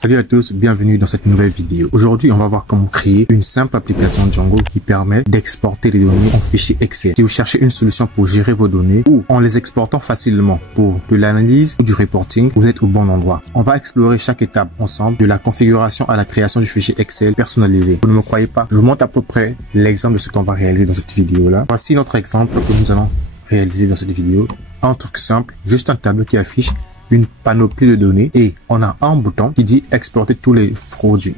Salut à tous, bienvenue dans cette nouvelle vidéo. Aujourd'hui, on va voir comment créer une simple application Django qui permet d'exporter les données en fichier Excel. Si vous cherchez une solution pour gérer vos données ou en les exportant facilement pour de l'analyse ou du reporting, vous êtes au bon endroit. On va explorer chaque étape ensemble, de la configuration à la création du fichier Excel personnalisé. Vous ne me croyez pas? Je vous montre à peu près l'exemple de ce qu'on va réaliser dans cette vidéo-là. Voici notre exemple que nous allons réaliser dans cette vidéo. Un truc simple, juste un tableau qui affiche une panoplie de données et on a un bouton qui dit exporter tous les produits.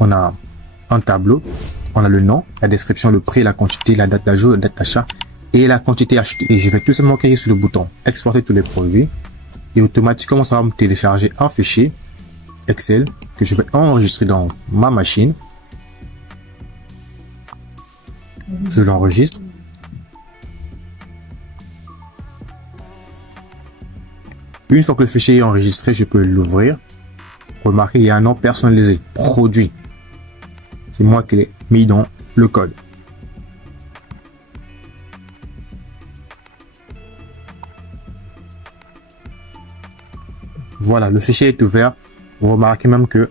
On a un tableau, on a le nom, la description, le prix, la quantité, la date d'ajout, la date d'achat et la quantité achetée. Et je vais tout simplement cliquer sur le bouton exporter tous les produits et automatiquement ça va me télécharger un fichier Excel que je vais enregistrer dans ma machine. Je l'enregistre. Une fois que le fichier est enregistré, je peux l'ouvrir. Remarquez, il y a un nom personnalisé, produit. C'est moi qui l'ai mis dans le code. Voilà, le fichier est ouvert. Vous remarquez même que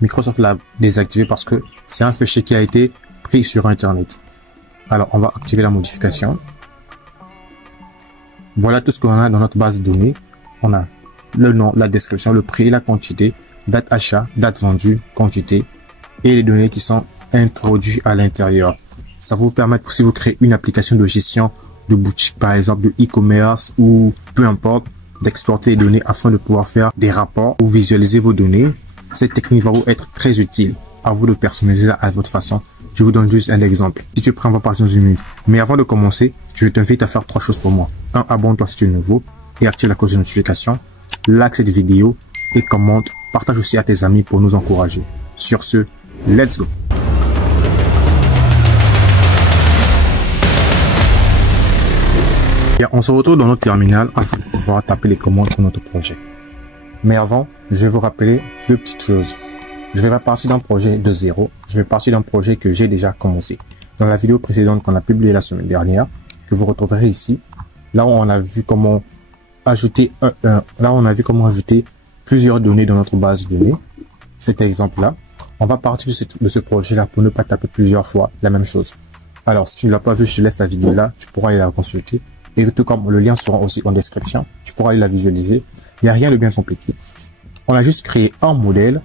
Microsoft l'a désactivé parce que c'est un fichier qui a été pris sur Internet. Alors, on va activer la modification. Voilà tout ce qu'on a dans notre base de données. On a le nom, la description, le prix, la quantité, date achat, date vendue, quantité et les données qui sont introduites à l'intérieur. Ça va vous permettre, si vous créez une application de gestion de boutique, par exemple de e-commerce ou peu importe, d'exporter les données afin de pouvoir faire des rapports ou visualiser vos données. Cette technique va vous être très utile. À vous de personnaliser à votre façon. Je vous donne juste un exemple. Si tu prends, on va partir dans une minute. Mais avant de commencer, je t'invite à faire 3 choses pour moi. 1. Abonne-toi si tu es nouveau et active la cloche de notification, like cette vidéo et commente, partage aussi à tes amis pour nous encourager. Sur ce, let's go! Et on se retrouve dans notre terminal afin de pouvoir taper les commandes pour notre projet. Mais avant, je vais vous rappeler 2 petites choses. Je vais pas partir d'un projet de zéro, je vais partir d'un projet que j'ai déjà commencé. Dans la vidéo précédente qu'on a publiée la semaine dernière, que vous retrouverez ici, là où on a vu comment ajouter plusieurs données dans notre base de données. Cet exemple-là, on va partir de ce projet-là pour ne pas taper plusieurs fois la même chose. Alors, si tu ne l'as pas vu, je te laisse la vidéo là, tu pourras aller la consulter. Et tout comme le lien sera aussi en description, tu pourras aller la visualiser. Il n'y a rien de bien compliqué. On a juste créé un modèle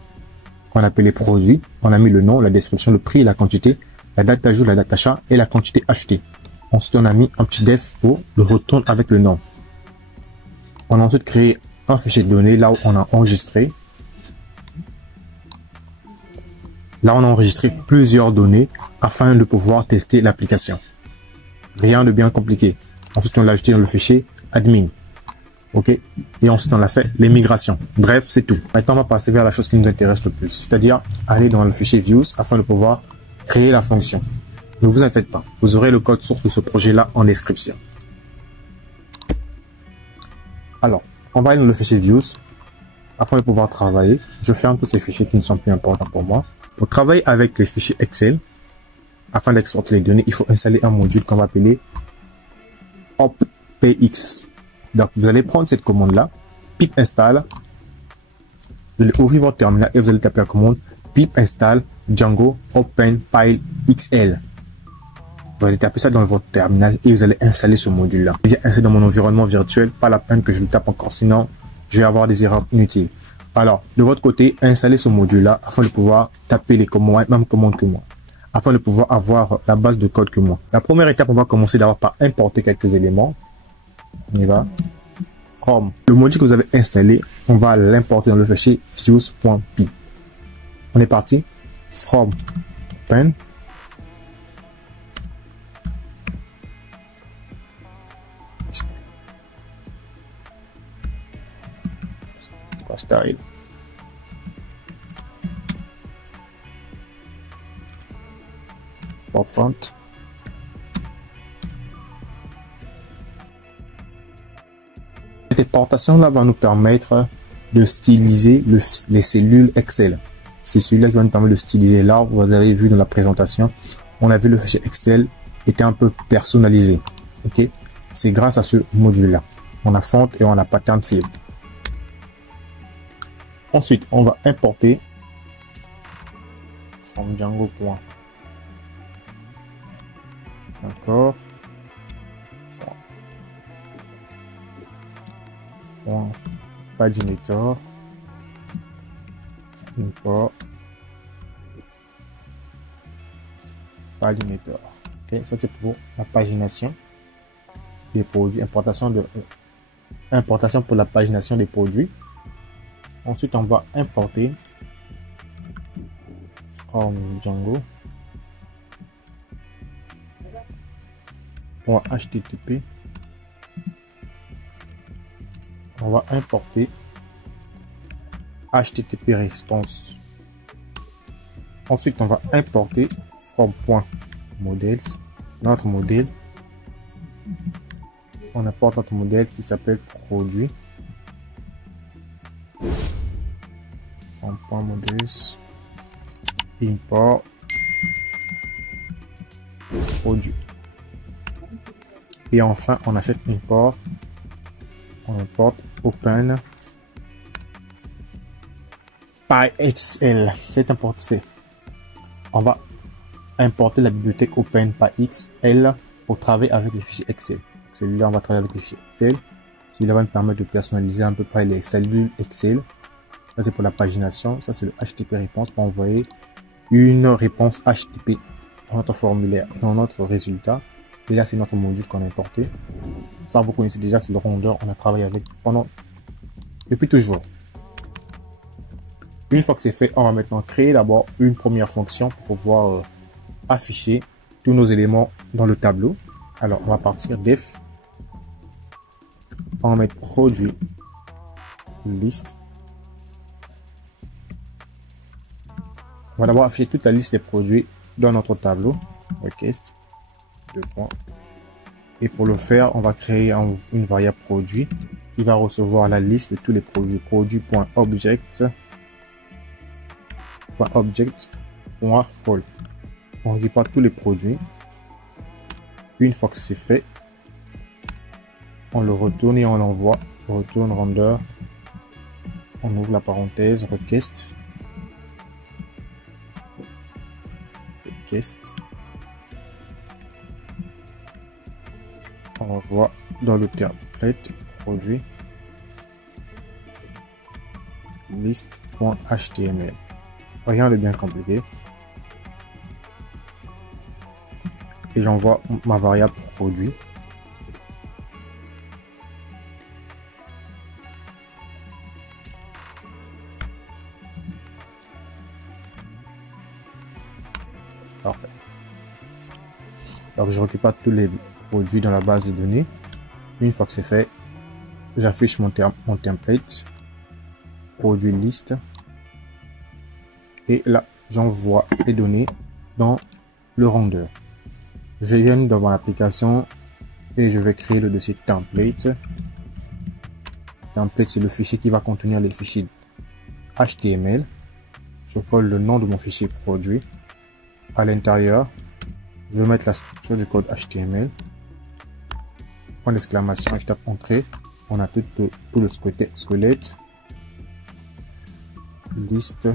qu'on appelle les produits. On a mis le nom, la description, le prix, la quantité, la date d'ajout, la date d'achat et la quantité achetée. Ensuite, on a mis un petit def pour le retourne avec le nom. On a ensuite créé un fichier de données là où on a enregistré. Là, on a enregistré plusieurs données afin de pouvoir tester l'application. Rien de bien compliqué. Ensuite, on l'a ajouté dans le fichier admin. OK? Et ensuite, on a fait les migrations. Bref, c'est tout. Maintenant, on va passer vers la chose qui nous intéresse le plus. C'est-à-dire aller dans le fichier views afin de pouvoir créer la fonction. Ne vous en faites pas. Vous aurez le code source de ce projet-là en description. Alors, on va aller dans le fichier Views afin de pouvoir travailler. Je ferme tous ces fichiers qui ne sont plus importants pour moi. Pour travailler avec les fichiers Excel, afin d'exporter les données, il faut installer un module qu'on va appeler OpPX. Donc, vous allez prendre cette commande-là, pip install. Vous allez ouvrir votre terminal et vous allez taper la commande pip install Django Open Pile XL. Vous allez taper ça dans votre terminal et vous allez installer ce module-là. J'ai installé dans mon environnement virtuel, pas la peine que je le tape encore, sinon je vais avoir des erreurs inutiles. Alors, de votre côté, installez ce module-là afin de pouvoir taper les commandes, même commandes que moi, afin de pouvoir avoir la base de code que moi. La première étape, on va commencer d'abord par importer quelques éléments. On y va. From le module que vous avez installé, on va l'importer dans le fichier views.py. On est parti. From open. Style. Front. Cette importation là va nous permettre de styliser les cellules Excel. C'est celui-là qui va nous permettre de styliser. Là, vous avez vu dans la présentation, on a vu le fichier Excel était un peu personnalisé. Ok, c'est grâce à ce module là. On a font et on a pattern field. Ensuite, on va importer from Django. D'accord. Paginator. Import. Paginator. Ok, ça c'est pour la pagination des produits, importation pour la pagination des produits. Ensuite, on va importer from Django .http. On va importer HTTP response. Ensuite, on va importer from .models, notre modèle. On importe notre modèle qui s'appelle produit. En .models, import produit. Et enfin, on achète import. On importe open PyXL. C'est important. On va importer la bibliothèque Open PyXL pour travailler avec les fichiers Excel. Celui-là, on va travailler avec les fichiers Excel. Celui-là va nous permettre de personnaliser à peu près les cellules Excel. Ça, c'est pour la pagination. Ça, c'est le HTTP réponse pour envoyer une réponse HTTP dans notre formulaire, dans notre résultat. Et là, c'est notre module qu'on a importé. Ça, vous connaissez déjà, c'est le rondeur. On a travaillé avec depuis toujours. Une fois que c'est fait, on va maintenant créer d'abord une première fonction pour pouvoir afficher tous nos éléments dans le tableau. Alors, on va partir def. On va mettre produit liste. On va d'abord afficher toute la liste des produits dans notre tableau. Request. Et pour le faire, on va créer une variable produit qui va recevoir la liste de tous les produits. Produit.object. .all. On récupère tous les produits. Une fois que c'est fait, on le retourne et on l'envoie. Retourne render. On ouvre la parenthèse request. On voit dans le template produit liste.html. Rien de bien compliqué. Et j'envoie ma variable produit. Parfait. Donc je récupère tous les produits dans la base de données. Une fois que c'est fait, j'affiche mon template produit liste. Et là, j'envoie les données dans le render. Je viens dans l'application et je vais créer le dossier template. Template, c'est le fichier qui va contenir les fichiers HTML. Je colle le nom de mon fichier produit. À l'intérieur, je vais mettre la structure du code HTML. Point d'exclamation, je tape entrée. On a tout le squelette. Liste.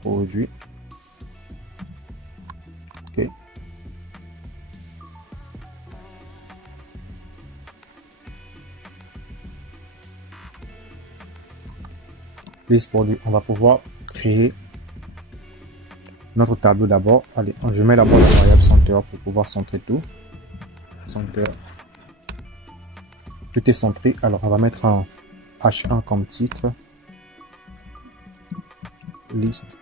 Produit. Ok. Liste produit. On va pouvoir créer notre tableau d'abord. Allez, je mets d'abord la variable center pour pouvoir centrer tout. Center. Tout est centré. Alors, on va mettre un H1 comme titre. Liste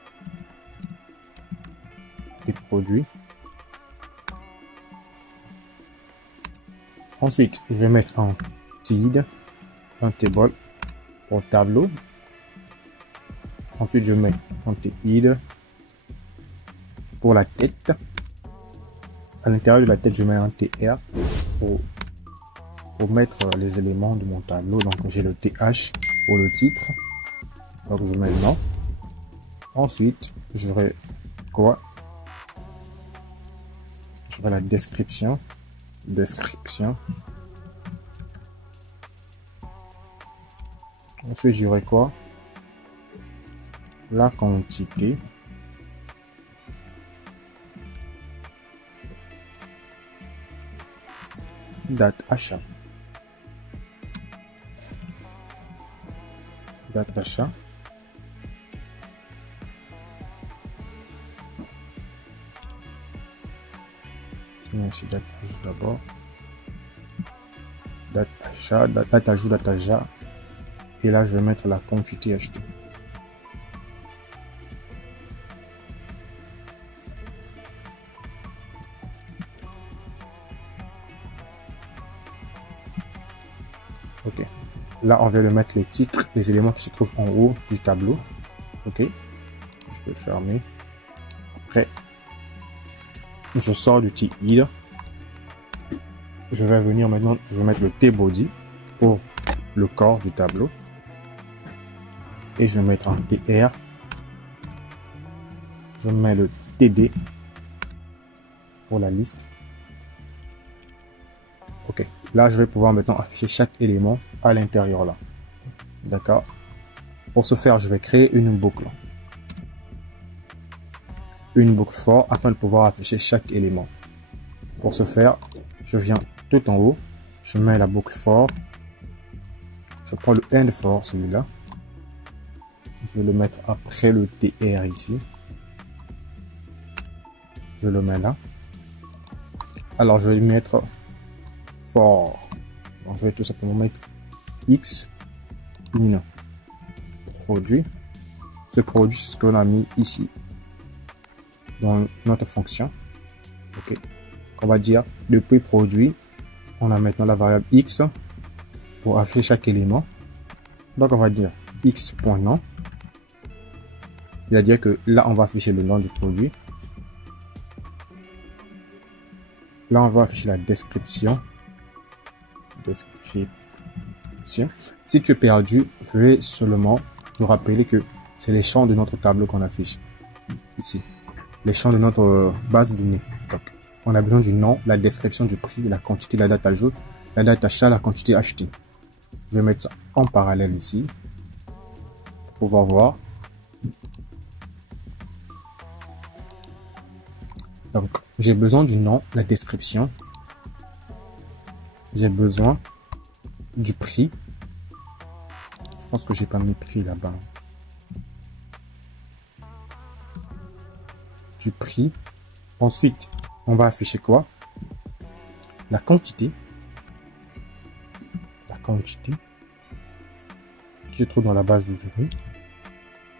des produits. Ensuite, je vais mettre un TID, un table pour tableau. Ensuite, je mets un TID pour la tête. À l'intérieur de la tête, je mets un TR pour mettre les éléments de mon tableau. Donc, j'ai le TH pour le titre. Donc, je mets le nom. Ensuite, j'aurai quoi? J'aurai la description. Ensuite, j'aurai quoi? La quantité. Date achat. Date d'achat. Ici, date ajout d'abord. Date achat, date ajout, date achat. Et là, je vais mettre la quantité achetée. Ok. Là, on vient de mettre les titres, les éléments qui se trouvent en haut du tableau. Ok. Je peux le fermer. Après, je sors du TID. Je vais venir maintenant, je vais mettre le T-body pour le corps du tableau. Et je vais mettre un TR. Je mets le TD pour la liste. Ok. Là, je vais pouvoir maintenant afficher chaque élément à l'intérieur là. D'accord. Pour ce faire, je vais créer une boucle. Une boucle for afin de pouvoir afficher chaque élément. Pour ce faire, je viens tout en haut. Je mets la boucle for. Je prends le end for, celui-là. Je vais le mettre après le TR ici. Je le mets là. Alors, je vais mettre for. Donc, je vais tout simplement mettre X in produit. Ce produit, c'est ce qu'on a mis ici dans notre fonction. Ok. On va dire depuis produit, on a maintenant la variable X pour afficher chaque élément. Donc, on va dire X.nom. C'est-à-dire que là, on va afficher le nom du produit. Là, on va afficher la description. Si tu es perdu, je vais seulement te rappeler que c'est les champs de notre tableau qu'on affiche ici. Les champs de notre base de données. Donc, on a besoin du nom, la description du prix, la quantité, la date ajout, la date achat, la quantité achetée. Je vais mettre ça en parallèle ici pour pouvoir voir. Donc, j'ai besoin du nom, la description. J'ai besoin du prix. Je pense que j'ai pas mis prix là-bas. Du prix. Ensuite, on va afficher quoi? La quantité. La quantité qui se trouve dans la base de données.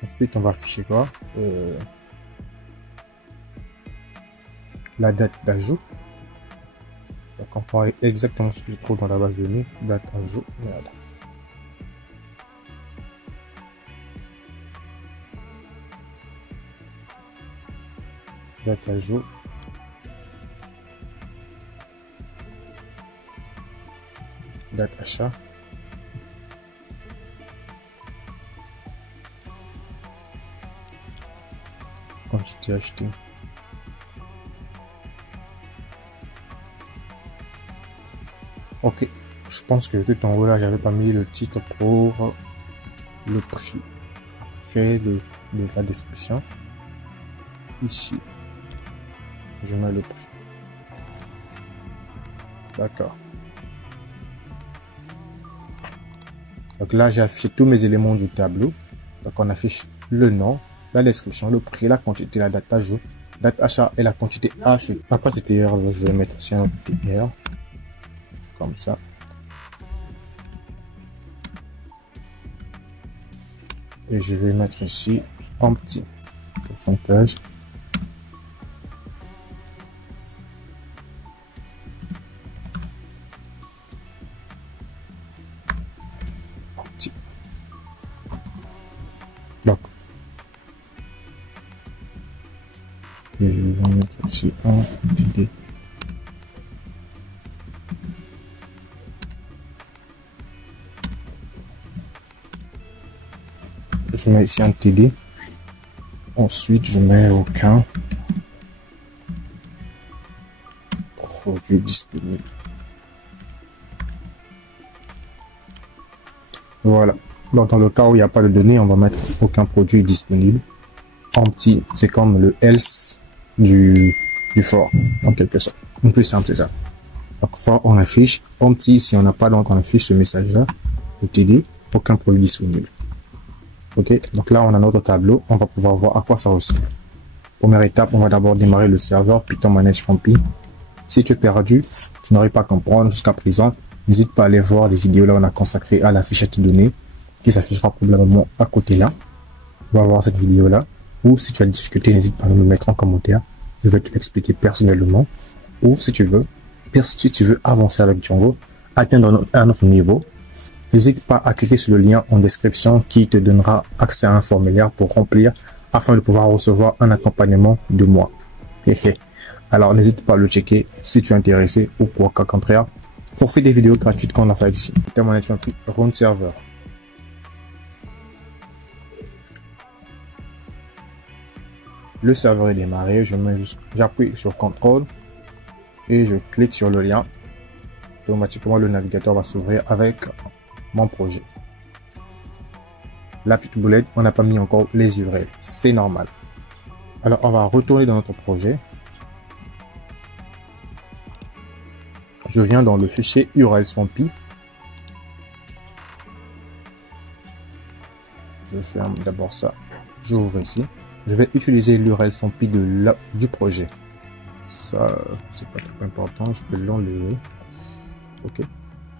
Ensuite, on va afficher quoi? La date d'ajout. Donc, on prend exactement ce qui se trouve dans la base de données. Date ajout. Voilà. Date ajout. Date achat. Quantité achetée. Ok, je pense que tout en haut là, j'avais pas mis le titre pour le prix. Après la description, ici, je mets le prix. D'accord. Donc là, j'ai affiché tous mes éléments du tableau. Donc on affiche le nom, la description, le prix, la quantité, la date ajout, date achat et la quantité achetée. Après ce TR, je vais mettre aussi un TR. Comme ça. Et je vais mettre ici un petit pourcentage. Un petit. Donc. Et je vais mettre ici un TD. Je mets ici un TD. Ensuite, je mets aucun produit disponible. Voilà. Donc, dans le cas où il n'y a pas de données, on va mettre aucun produit disponible. En petit, c'est comme le else du for, en quelque sorte. Le plus simple, c'est ça. Donc, for, on affiche. En petit, si on n'a pas, donc on affiche ce message-là. Le TD, aucun produit disponible. Ok, donc là, on a notre tableau. On va pouvoir voir à quoi ça ressemble. Première étape, on va d'abord démarrer le serveur Python Manage Frompi. Si tu es perdu, tu n'aurais pas à comprendre jusqu'à présent, n'hésite pas à aller voir les vidéos là on a consacré à l'affichage de données qui s'affichera probablement à côté là. On va voir cette vidéo là. Ou si tu as des difficultés, n'hésite pas à me mettre en commentaire. Je vais te l'expliquer personnellement. Ou si tu veux avancer avec Django, atteindre un autre niveau, n'hésite pas à cliquer sur le lien en description qui te donnera accès à un formulaire pour remplir afin de pouvoir recevoir un accompagnement de moi. Alors n'hésite pas à le checker si tu es intéressé ou quoi qu'au contraire. Profite des vidéos gratuites qu'on a fait ici. Run serveur. Le serveur est démarré. J'appuie sur CTRL et je clique sur le lien. Automatiquement le navigateur va s'ouvrir avec mon projet. La petite boulette, on n'a pas mis encore les URL. C'est normal. Alors on va retourner dans notre projet. Je viens dans le fichier url.py. Je ferme d'abord ça. J'ouvre ici. Je vais utiliser l'url.py du projet. Ça, c'est pas trop important. Je peux l'enlever. Ok.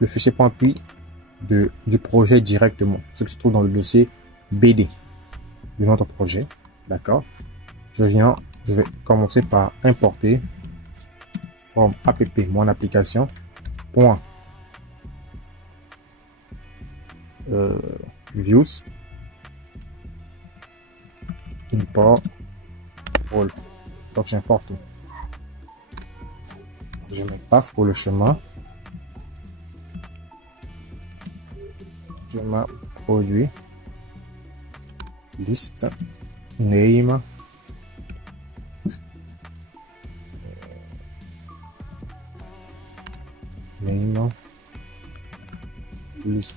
Le fichier .py du projet directement. Ce qui se trouve dans le dossier BD de notre projet. D'accord. Je vais commencer par importer from app mon application point views import all. Donc j'importe tout. Je mets paf pour le chemin. Je mets produit liste name liste.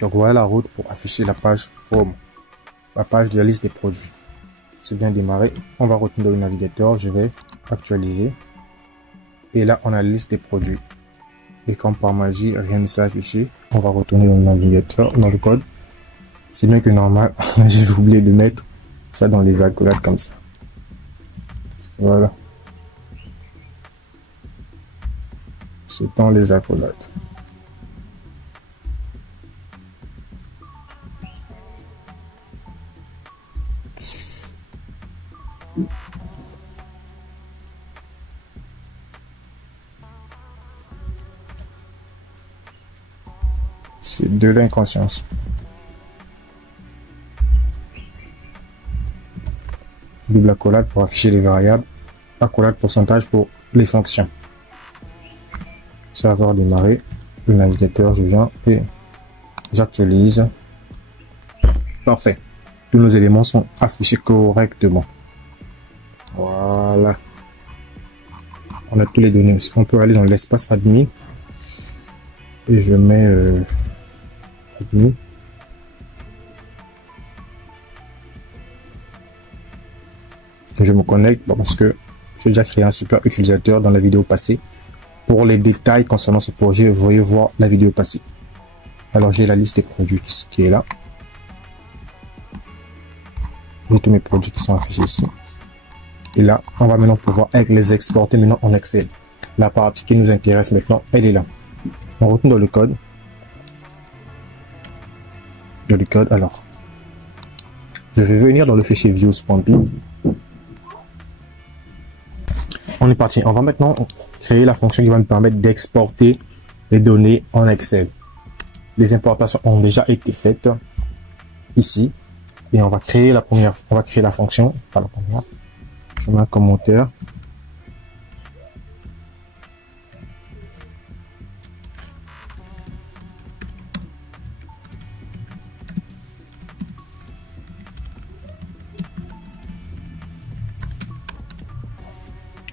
Donc voilà la route pour afficher la page home, la page de la liste des produits. C'est bien démarré. On va retourner dans le navigateur. Je vais actualiser. Et là, on a la liste des produits. Et comme par magie, rien ne s'est affiché. On va retourner dans le navigateur, dans le code. C'est bien que normal. J'ai oublié de mettre ça dans les accolades comme ça. Voilà. C'est dans les accolades. C'est de l'inconscience. Double accolade pour afficher les variables. Accolade pourcentage pour les fonctions. Serveur démarré. Le navigateur, je viens et j'actualise. Parfait. Tous nos éléments sont affichés correctement. Voilà. On a tous les données. On peut aller dans l'espace admin. Et je mets admin. Je me connecte parce que j'ai déjà créé un super utilisateur dans la vidéo passée. Pour les détails concernant ce projet, vous voyez voir la vidéo passée. Alors j'ai la liste des produits qui est là. J'ai tous mes produits qui sont affichés ici. Et là, on va maintenant pouvoir les exporter maintenant en Excel. La partie qui nous intéresse maintenant, elle est là. On retourne dans le code. Alors, je vais venir dans le fichier views.py. On est parti. On va maintenant créer la fonction qui va nous permettre d'exporter les données en Excel. Les importations ont déjà été faites ici. Et on va créer la fonction. Pas la première. Je mets un commentaire.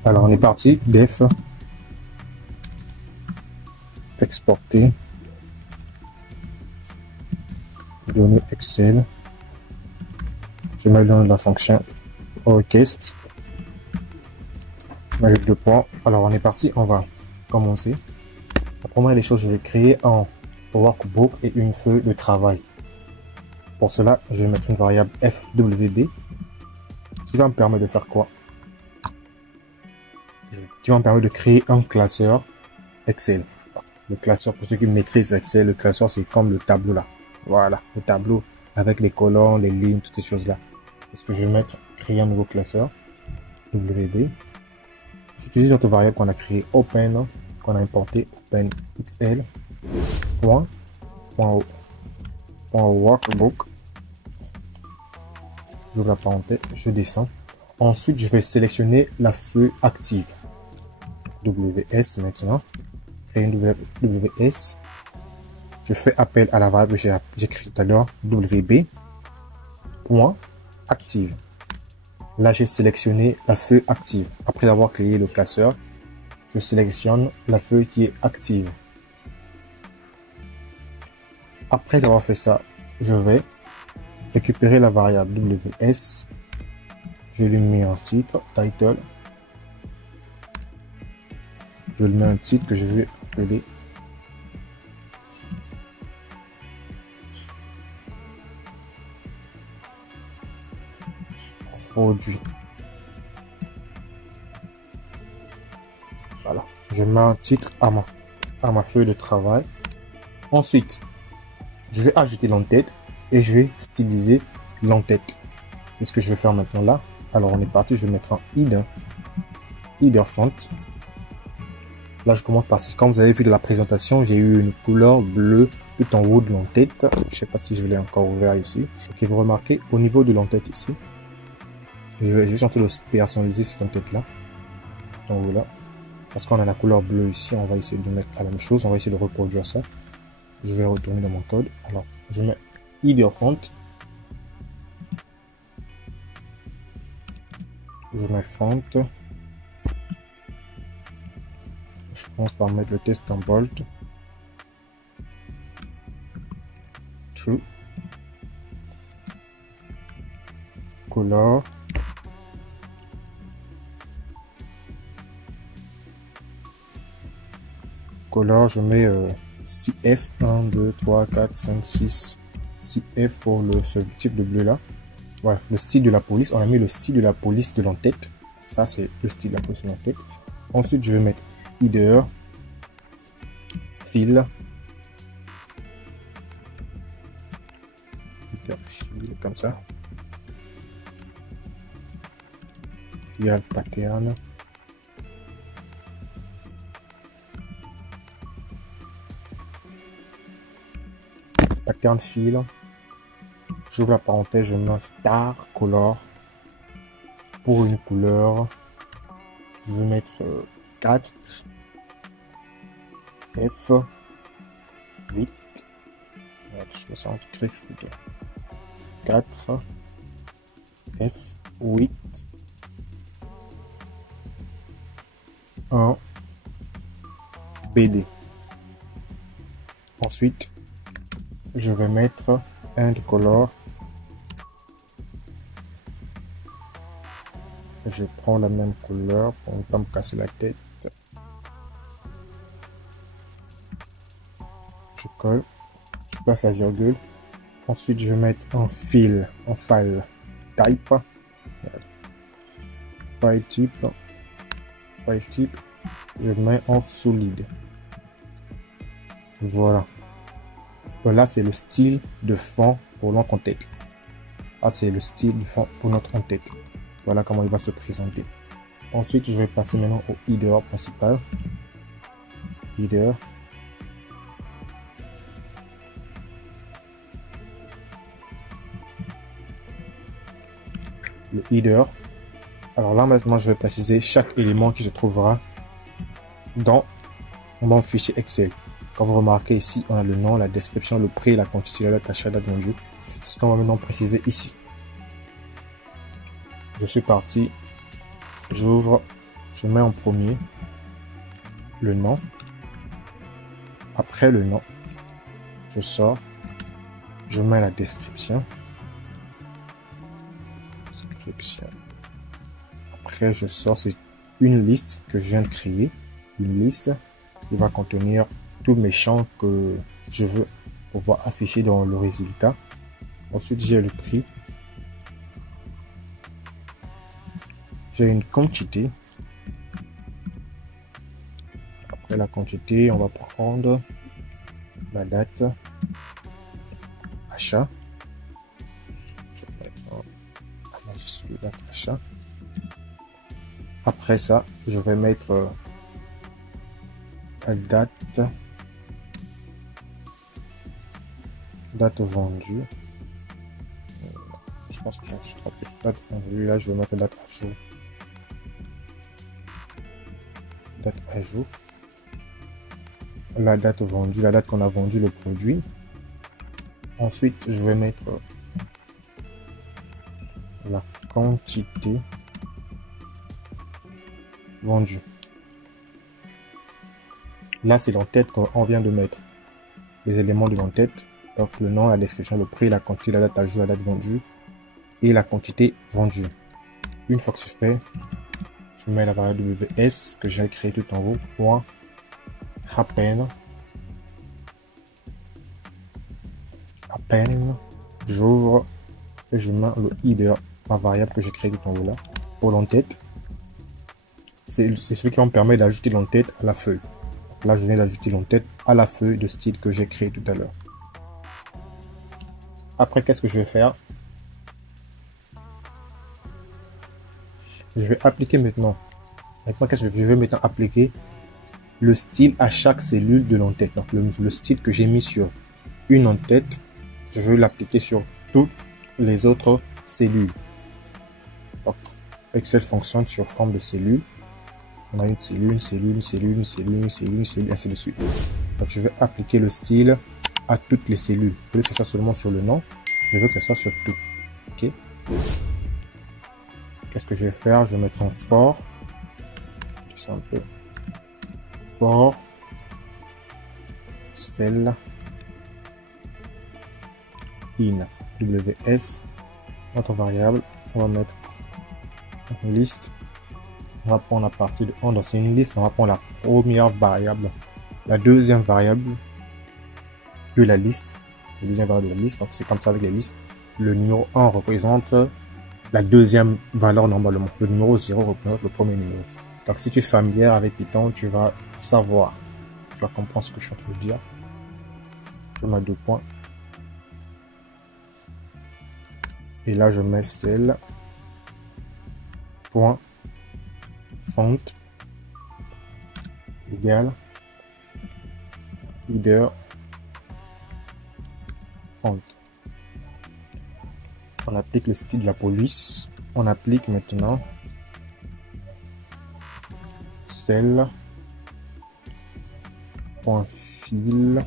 Alors on est parti, def, exporter, données Excel, je mets dans la fonction request, avec 2 points. Alors on est parti, on va commencer. La première des choses, je vais créer un workbook et une feuille de travail. Pour cela, je vais mettre une variable fwd qui va me permettre de faire quoi? Qui va me permettre de créer un classeur Excel. Le classeur, pour ceux qui maîtrisent Excel, le classeur c'est comme le tableau là. Voilà, le tableau avec les colonnes, les lignes, toutes ces choses là. Est-ce que je vais mettre créer un nouveau classeur wd. J'utilise notre variable qu'on a créé open, qu'on a importé open xl point workbook. J'ouvre la parenthèse, je descends. Ensuite, je vais sélectionner la feuille active. WS maintenant. Créer une WS. Je fais appel à la variable que j'ai créée tout à l'heure, WB. Point active. Là, j'ai sélectionné la feuille active. Après avoir créé le classeur, je sélectionne la feuille qui est active. Après avoir fait ça, je vais récupérer la variable WS. Je lui mets un titre, title. Je lui mets un titre que je vais appeler produit. Voilà. Je mets un titre à ma feuille de travail. Ensuite, je vais ajouter l'entête et je vais styliser l'entête. C'est ce que je vais faire maintenant là. Alors on est parti, je vais mettre un header font. Là je commence par, comme vous avez vu de la présentation, j'ai eu une couleur bleue tout en haut de l'entête. Je sais pas si je l'ai encore ouvert ici. Ok, vous remarquez au niveau de l'entête ici, je vais juste en train de personnaliser cette entête là. Donc voilà, parce qu'on a la couleur bleue ici, on va essayer de mettre la même chose, on va essayer de reproduire ça. Je vais retourner dans mon code. Alors je mets header font. Je mets font. Je commence par mettre le test en bold. True. Color. Color, je mets CF 1, 2, 3, 4, 5, 6. CF pour ce type de bleu là. Voilà, le style de la police. On a mis le style de la police de l'entête. Ça, c'est le style de la police de l'entête. Ensuite, je vais mettre header, fill, comme ça. Il y a le pattern. Pattern fill. J'ouvre la parenthèse, je mets un star color pour une couleur. Je vais mettre 4 F 8. Je mets ça en griffe plutôt. 4 F 8 1 BD. Ensuite, je vais mettre end color. Je prends la même couleur pour ne pas me casser la tête. Je colle, je place la virgule. Ensuite, je vais mettre un fil, un file type. File type. Je mets en solide. Voilà. Là, c'est le style de fond pour notre en-tête. Là, c'est le style de fond pour notre en-tête. Voilà comment il va se présenter. Ensuite, je vais passer maintenant au header principal. Header. Le header. Alors là, maintenant, je vais préciser chaque élément qui se trouvera dans mon fichier Excel. Quand vous remarquez ici, on a le nom, la description, le prix, la quantité, la date d'achat, la date vendue. C'est ce qu'on va maintenant préciser ici. Je suis parti. J'ouvre. Je mets en premier le nom. Après le nom, je sors. Je mets la description. Après, je sors. C'est une liste que je viens de créer. Une liste qui va contenir tous mes champs que je veux pouvoir afficher dans le résultat. Ensuite, j'ai le prix. J'ai une quantité. Après la quantité, on va prendre la date achat. Je vais mettre la date achat. Après ça, je vais mettre la date vendue. Je pense que j'en suis trompé. Date vendue, là je vais mettre date à jour. Date à jour. La date vendue, la date qu'on a vendu le produit. Ensuite, je vais mettre la quantité vendue. Là, c'est l'entête qu'on vient de mettre. Les éléments de l'entête. Donc, le nom, la description, le prix, la quantité, la date à jour, la date vendue et la quantité vendue. Une fois que c'est fait, je mets la variable WS que j'ai créée tout en haut. Point à peine. J'ouvre et je mets le header, ma variable que j'ai créée tout en haut là, pour l'entête. C'est ce qui me permet d'ajouter l'entête à la feuille. Là, je viens d'ajouter l'entête à la feuille de style que j'ai créé tout à l'heure. Après, qu'est-ce que je vais faire? Je vais appliquer maintenant. Qu'est-ce que je vais maintenant appliquer? Le style à chaque cellule de l'entête. Donc, le style que j'ai mis sur une entête, je veux l'appliquer sur toutes les autres cellules. Donc, Excel fonctionne sur forme de cellule. On a une cellule, une cellule, une cellule, une cellule, une cellule, une cellule, ainsi de suite. Donc, je vais appliquer le style à toutes les cellules. Je veux que ce soit seulement sur le nom. Je veux que ce soit sur tout. OK. Qu'est-ce que je vais faire? Je vais mettre en for. Je un peu. For. Cell. In. WS. Notre variable. On va mettre une liste. On va prendre à partir de 1 dans une liste. On va prendre la première variable. La deuxième variable de la liste. La deuxième variable de la liste. Donc c'est comme ça avec les listes. Le numéro 1 représente la deuxième valeur normalement. Le numéro 0 représente le premier numéro. Donc si tu es familier avec Python, tu vas savoir. Tu vas comprendre ce que je suis en train de dire. Je mets 2 points. Et là je mets cell. Point. Font. Égal. Header. Font. On applique le style de la police. On applique maintenant cell. Point fil.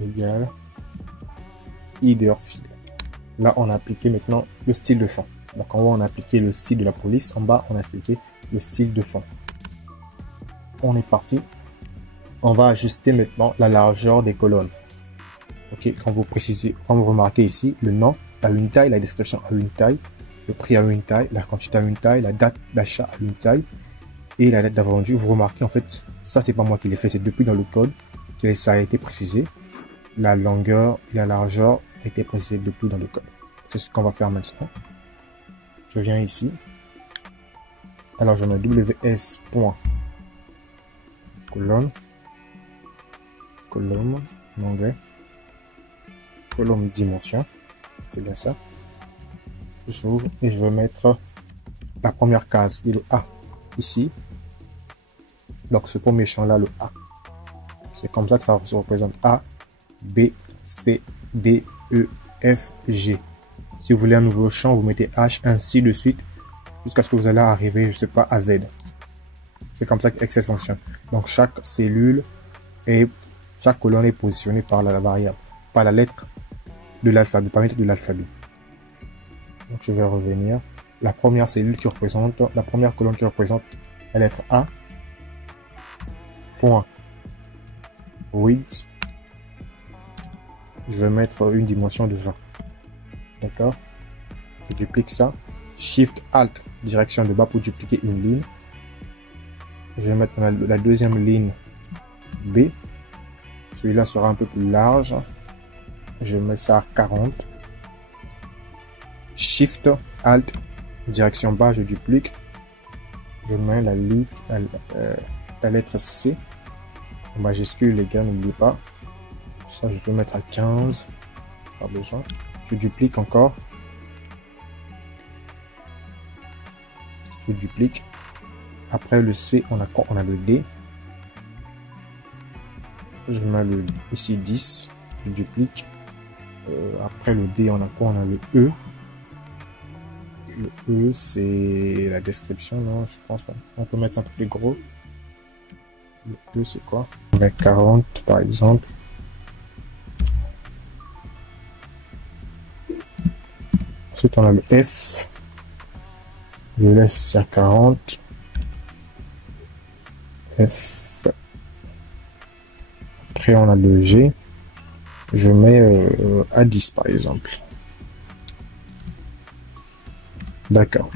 Égal. Header fil. Là, on a appliqué maintenant le style de fond. Donc en haut, on a appliqué le style de la police. En bas, on a appliqué le style de fond. On est parti. On va ajuster maintenant la largeur des colonnes. Ok, quand vous précisez, quand vous remarquez ici, le nom a une taille, la description a une taille, le prix a une taille, la quantité a une taille, la date d'achat a une taille et la date d'avendu. Vous remarquez en fait, ça c'est pas moi qui l'ai fait, c'est depuis dans le code que ça a été précisé. La longueur et la largeur a été précisé depuis dans le code. C'est ce qu'on va faire maintenant. Je viens ici. Alors je mets ws. Colonne, en anglais. Colonne dimension, c'est bien ça. J'ouvre et je vais mettre la première case et le A ici. Donc ce premier champ là, le A, c'est comme ça que ça se représente. A, B, C, D, E, F, G. Si vous voulez un nouveau champ, vous mettez H, ainsi de suite, jusqu'à ce que vous allez arriver, je sais pas, à Z. C'est comme ça que Excel fonctionne. Donc chaque cellule et chaque colonne est positionnée par la variable, par la lettre de l'alphabet, par la lettre de l'alphabet. Donc je vais revenir la première cellule qui représente, la première colonne qui représente la lettre A. Point width. Je vais mettre une dimension de 20. D'accord? Je duplique ça. Shift Alt, direction de bas pour dupliquer une ligne. Je vais mettre la deuxième ligne B. Celui-là sera un peu plus large. Je mets ça à 40. Shift Alt, direction bas, je duplique. Je mets la lettre C. En majuscule, les gars, n'oubliez pas. Ça, je peux mettre à 15. Pas besoin. Je duplique encore. Je duplique. Après le C, on a le D. Je mets ici 10. Je duplique. Après le D, on a quoi? On a le E. Le E, c'est la description, non? Je pense pas. On peut mettre ça un peu plus gros. Le E, c'est quoi? On met 40, par exemple. Ensuite, on a le F. Je laisse à 40. F. Après, on a le G. Je mets à 10, par exemple. D'accord.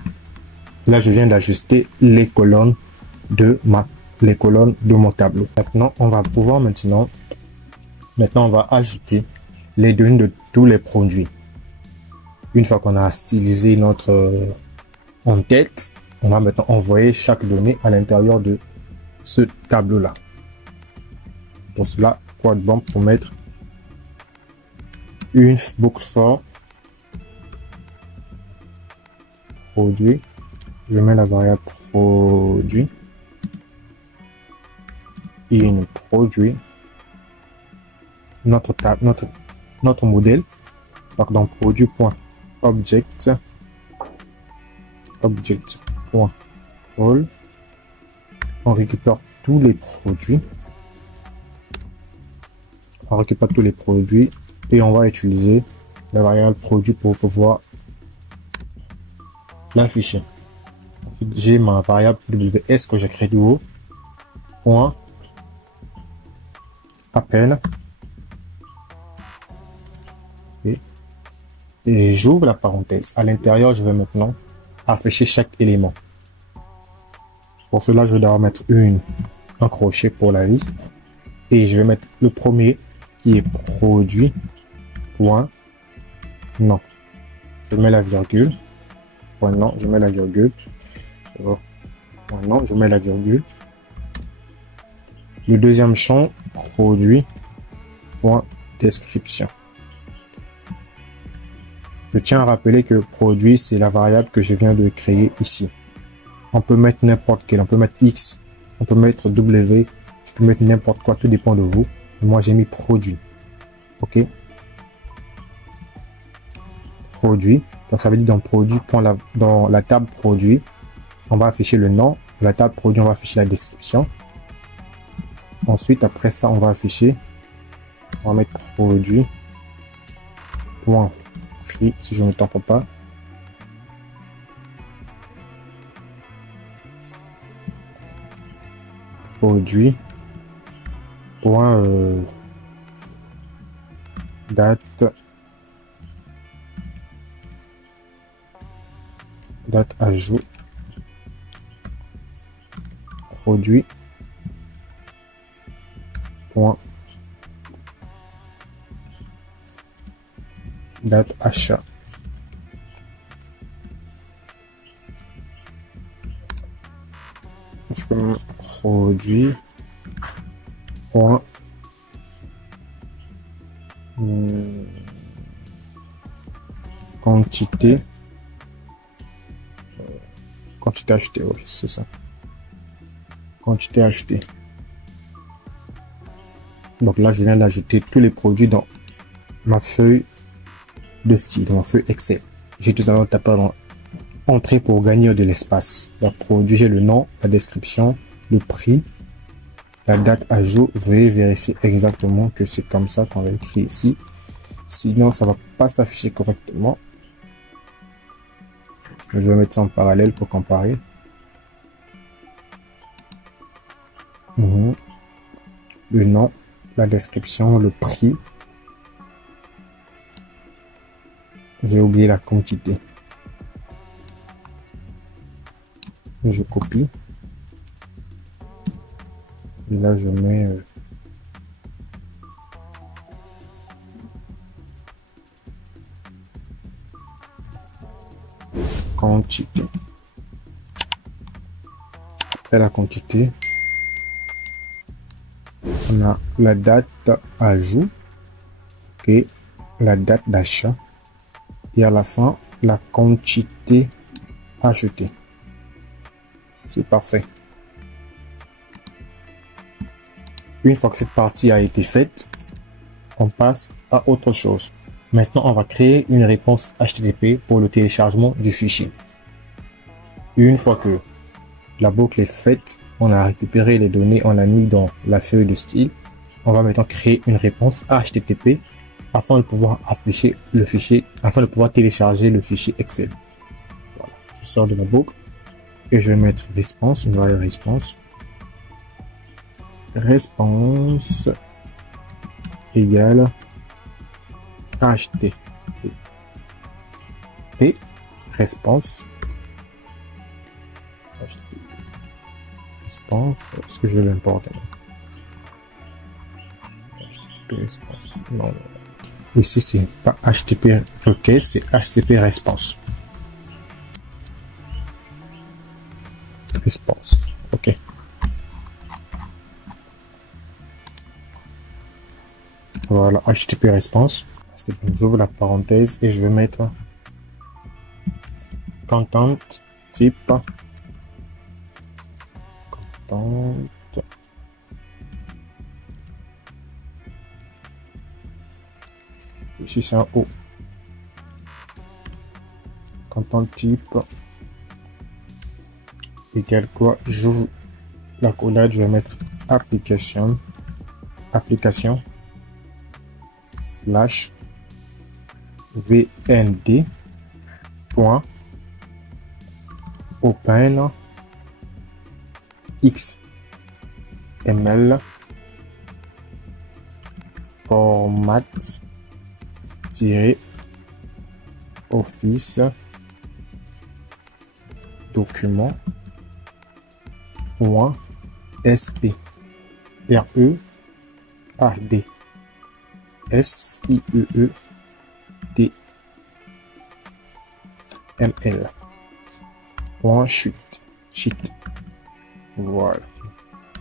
Là, je viens d'ajuster les colonnes de mon tableau. Maintenant, on va pouvoir on va ajouter les données de tous les produits. Une fois qu'on a stylisé notre en-tête, on va maintenant envoyer chaque donnée à l'intérieur de ce tableau-là. Pour cela, quoi de bon pour mettre une boucle for produit. Je mets la variable produit. In produit. Notre modèle. Pardon, produit.object. Object.all. On récupère tous les produits. On récupère tous les produits et on va utiliser la variable produit pour pouvoir l'afficher. Ensuite, j'ai ma variable WS que j'ai créée du haut. Point. Appel. Et j'ouvre la parenthèse. À l'intérieur, je vais maintenant afficher chaque élément. Pour cela, je dois mettre un crochet pour la liste. Et je vais mettre le premier qui est produit. Point. Non. Je mets la virgule. Point non, je mets la virgule. Point non, je mets la virgule. Le deuxième champ, produit. Point description. Je tiens à rappeler que produit, c'est la variable que je viens de créer ici. On peut mettre n'importe quel, on peut mettre X, on peut mettre W, je peux mettre n'importe quoi, tout dépend de vous. Moi, j'ai mis produit. OK? Produit. Donc, ça veut dire dans produit, dans la table produit, on va afficher le nom. La table produit, on va afficher la description. Ensuite, après ça, on va afficher, on va mettre produit. Point. Prix, si je ne me trompe pas. Produit. Point. Date. Date ajout. Produit. Point. Date achat. Je peux mettre produit. Point. Quantité. Quantité achetée, oui, c'est ça. Quantité achetée. Donc là, je viens d'ajouter tous les produits dans ma feuille de style, dans ma feuille Excel. J'ai tout à l'heure tapé dans entrée pour gagner de l'espace. Donc produit, j'ai le nom, la description, le prix, la date à jour. Veuillez vérifier exactement que c'est comme ça qu'on va écrire ici. Sinon, ça va pas s'afficher correctement. Je vais mettre ça en parallèle pour comparer. Le nom, la description, le prix. J'ai oublié la quantité. Je copie. Et là, je mets quantité. Après la quantité, on a la date ajout et la date d'achat. Et à la fin, la quantité achetée. C'est parfait. Une fois que cette partie a été faite, on passe à autre chose. Maintenant, on va créer une réponse HTTP pour le téléchargement du fichier. Une fois que la boucle est faite, on a récupéré les données, on l'a mis dans la feuille de style. On va maintenant créer une réponse HTTP afin de pouvoir afficher le fichier, afin de pouvoir télécharger le fichier Excel. Voilà. Je sors de la boucle et je vais mettre response, une variable response. Response égale HTTP response. Est-ce que je vais l'importer? HTTP response. Non. Ici, c'est pas HTTP requête, c'est HTTP response. Response. OK. Voilà, HTTP response. J'ouvre la parenthèse et je vais mettre content type content. Ici c'est un O. Content type égale quoi? J'ouvre la collade, je vais mettre application slash vnd point open xml format office document point sp READ SIEE DML point sheet. Voilà,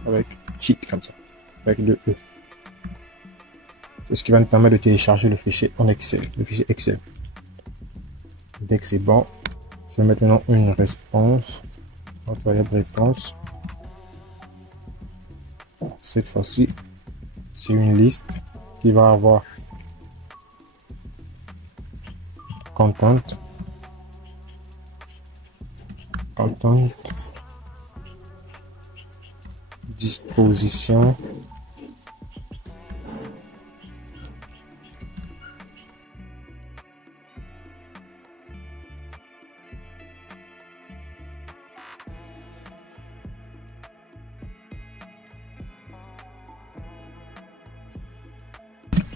avec sheet comme ça, avec le E. C'est ce qui va nous permettre de télécharger le fichier en Excel, le fichier Excel. Dès que c'est bon, je vais maintenant une réponse, notre variable réponse. Cette fois-ci, c'est une liste qui va avoir content, disposition,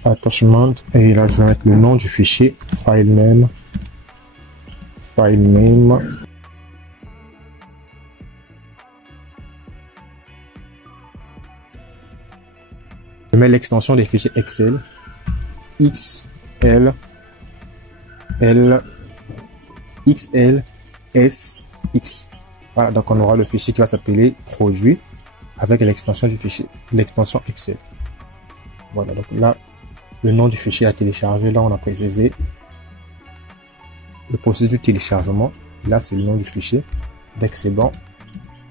attachment, et là je vais mettre le nom du fichier, file name. Je mets l'extension des fichiers Excel XLSX. Voilà, donc on aura le fichier qui va s'appeler produit avec l'extension du fichier, l'extension Excel. Voilà, donc là, le nom du fichier à télécharger, là on a précisé le processus du téléchargement. Là, c'est le nom du fichier. Dès que c'est bon,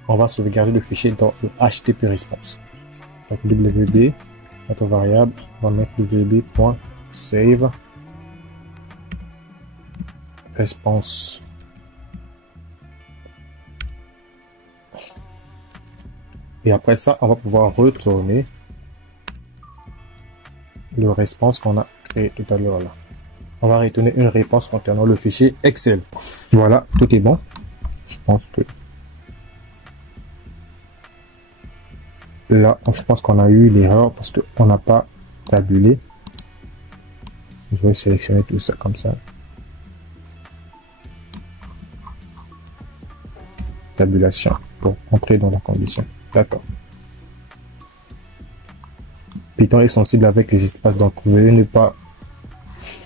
on va sauvegarder le fichier dans le HTTP response. Donc wb, notre variable, on va mettre wb.save response. Et après ça, on va pouvoir retourner le response qu'on a créé tout à l'heure là. on va retourner une réponse concernant le fichier Excel. Voilà, tout est bon. Je pense que là, je pense qu'on a eu l'erreur parce qu'on n'a pas tabulé. Je vais sélectionner tout ça comme ça. Tabulation pour entrer dans la condition. D'accord. Python est sensible avec les espaces, donc veuillez ne pas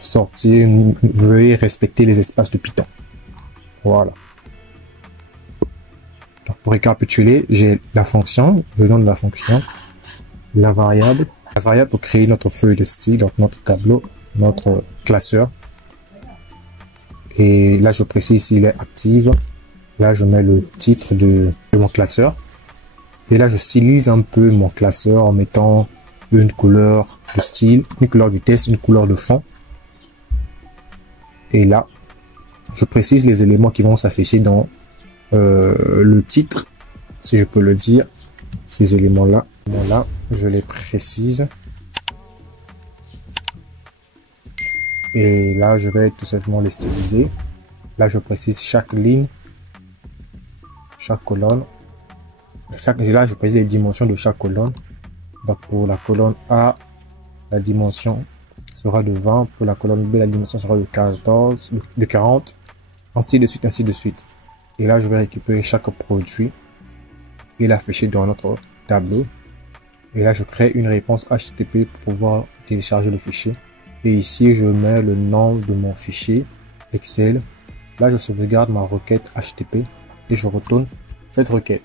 sortir, veuillez respecter les espaces de Python. Voilà. Donc pour récapituler, j'ai la fonction, je donne la fonction, la variable pour créer notre feuille de style, donc notre tableau, notre classeur. Et là, je précise s'il est actif. Là, je mets le titre de mon classeur. Et là, je stylise un peu mon classeur en mettant une couleur de style, une couleur du test, une couleur de fond. Et là, je précise les éléments qui vont s'afficher dans le titre, si je peux le dire. Ces éléments-là, voilà, je les précise. Et là, je vais tout simplement les styliser. Là, je précise chaque ligne, chaque colonne. Là, je précise les dimensions de chaque colonne. Donc, pour la colonne A, la dimension sera de 20. Pour la colonne B, la dimension sera de 14, de 40. Ainsi de suite, ainsi de suite. Et là, je vais récupérer chaque produit et l'afficher dans notre tableau. Et là, je crée une réponse HTTP pour pouvoir télécharger le fichier. Et ici, je mets le nom de mon fichier Excel. Là, je sauvegarde ma requête HTTP et je retourne cette requête.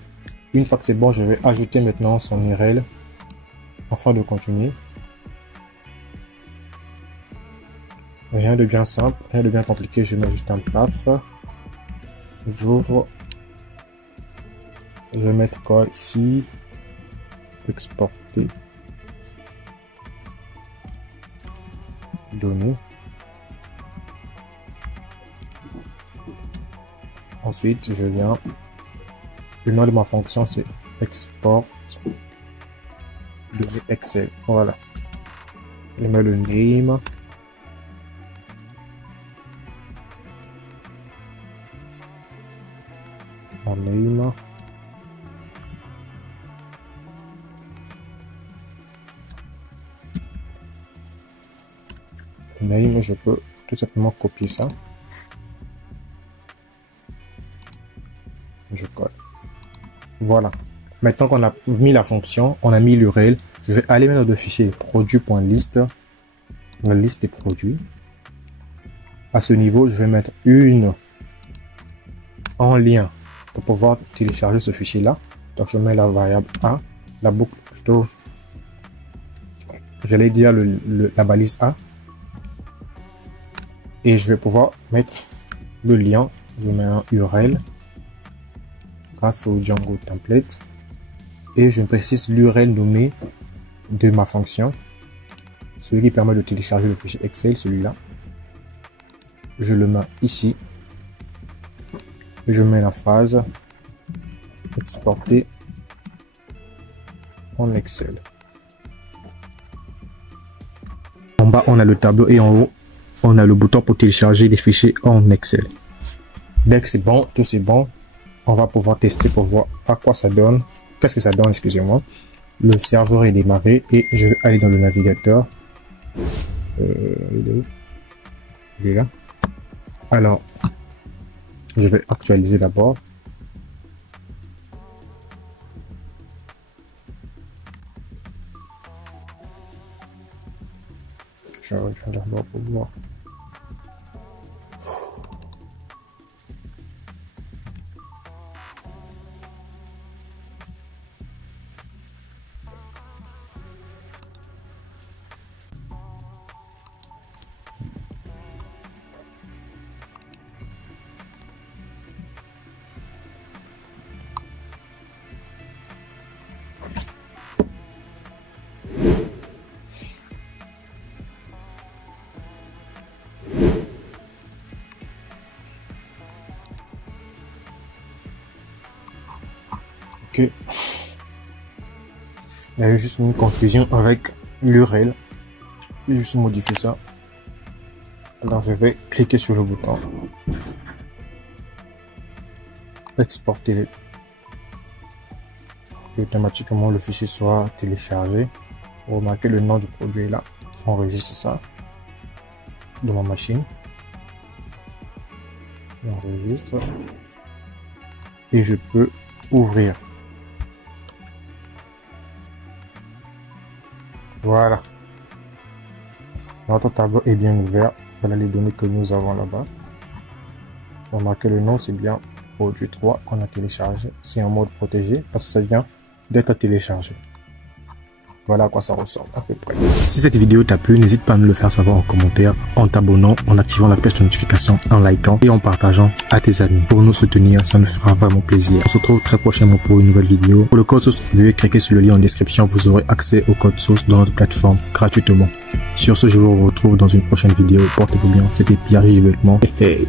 Une fois que c'est bon, je vais ajouter maintenant son URL afin de continuer. Rien de bien simple, rien de bien compliqué. Je mets juste un paf. J'ouvre. Je vais mettre quoi ici? Exporter. Données. Ensuite, je viens. Le nom de ma fonction, c'est export données Excel. Voilà. Je mets le name. Mon name. Name, je peux tout simplement copier ça. Je colle. Voilà. Maintenant qu'on a mis la fonction, on a mis l'URL, je vais aller mettre le fichier produit.list, la liste des produits. À ce niveau, je vais mettre une en lien pour pouvoir télécharger ce fichier là. Donc je mets la variable A, la boucle plutôt, j'allais dire la balise A. Et je vais pouvoir mettre le lien, je mets un URL grâce au Django template et je précise l'URL nommé de ma fonction, celui qui permet de télécharger le fichier Excel, celui-là. Je le mets ici et je mets la phrase exporter en Excel. En bas, on a le tableau et en haut, on a le bouton pour télécharger les fichiers en Excel. Dès que c'est bon, tout c'est bon, on va pouvoir tester pour voir à quoi ça donne. Qu'est-ce que ça donne, excusez-moi. Le serveur est démarré et je vais aller dans le navigateur. Il est où? Il est là. Alors, je vais actualiser d'abord. Je vais d'abord pour voir. Il y a eu juste une confusion avec l'URL. J'ai juste modifié ça. Alors je vais cliquer sur le bouton exporter et automatiquement le fichier sera téléchargé. Vous remarquez le nom du produit là. J'enregistre ça de ma machine. J'enregistre et je peux ouvrir. Voilà. Notre tableau est bien ouvert. Voilà les données que nous avons là-bas. Remarquez le nom, c'est bien produit 3 qu'on a téléchargé. C'est en mode protégé parce que ça vient d'être téléchargé. Voilà à quoi ça ressemble à peu près. Si cette vidéo t'a plu, n'hésite pas à nous le faire savoir en commentaire, en t'abonnant, en activant la cloche de notification, en likant et en partageant à tes amis. Pour nous soutenir, ça nous fera vraiment plaisir. On se retrouve très prochainement pour une nouvelle vidéo. Pour le code source, veuillez cliquer sur le lien en description. Vous aurez accès au code source dans notre plateforme gratuitement. Sur ce, je vous retrouve dans une prochaine vidéo. Portez-vous bien. C'était Pierre Vêtements. Hey, hey.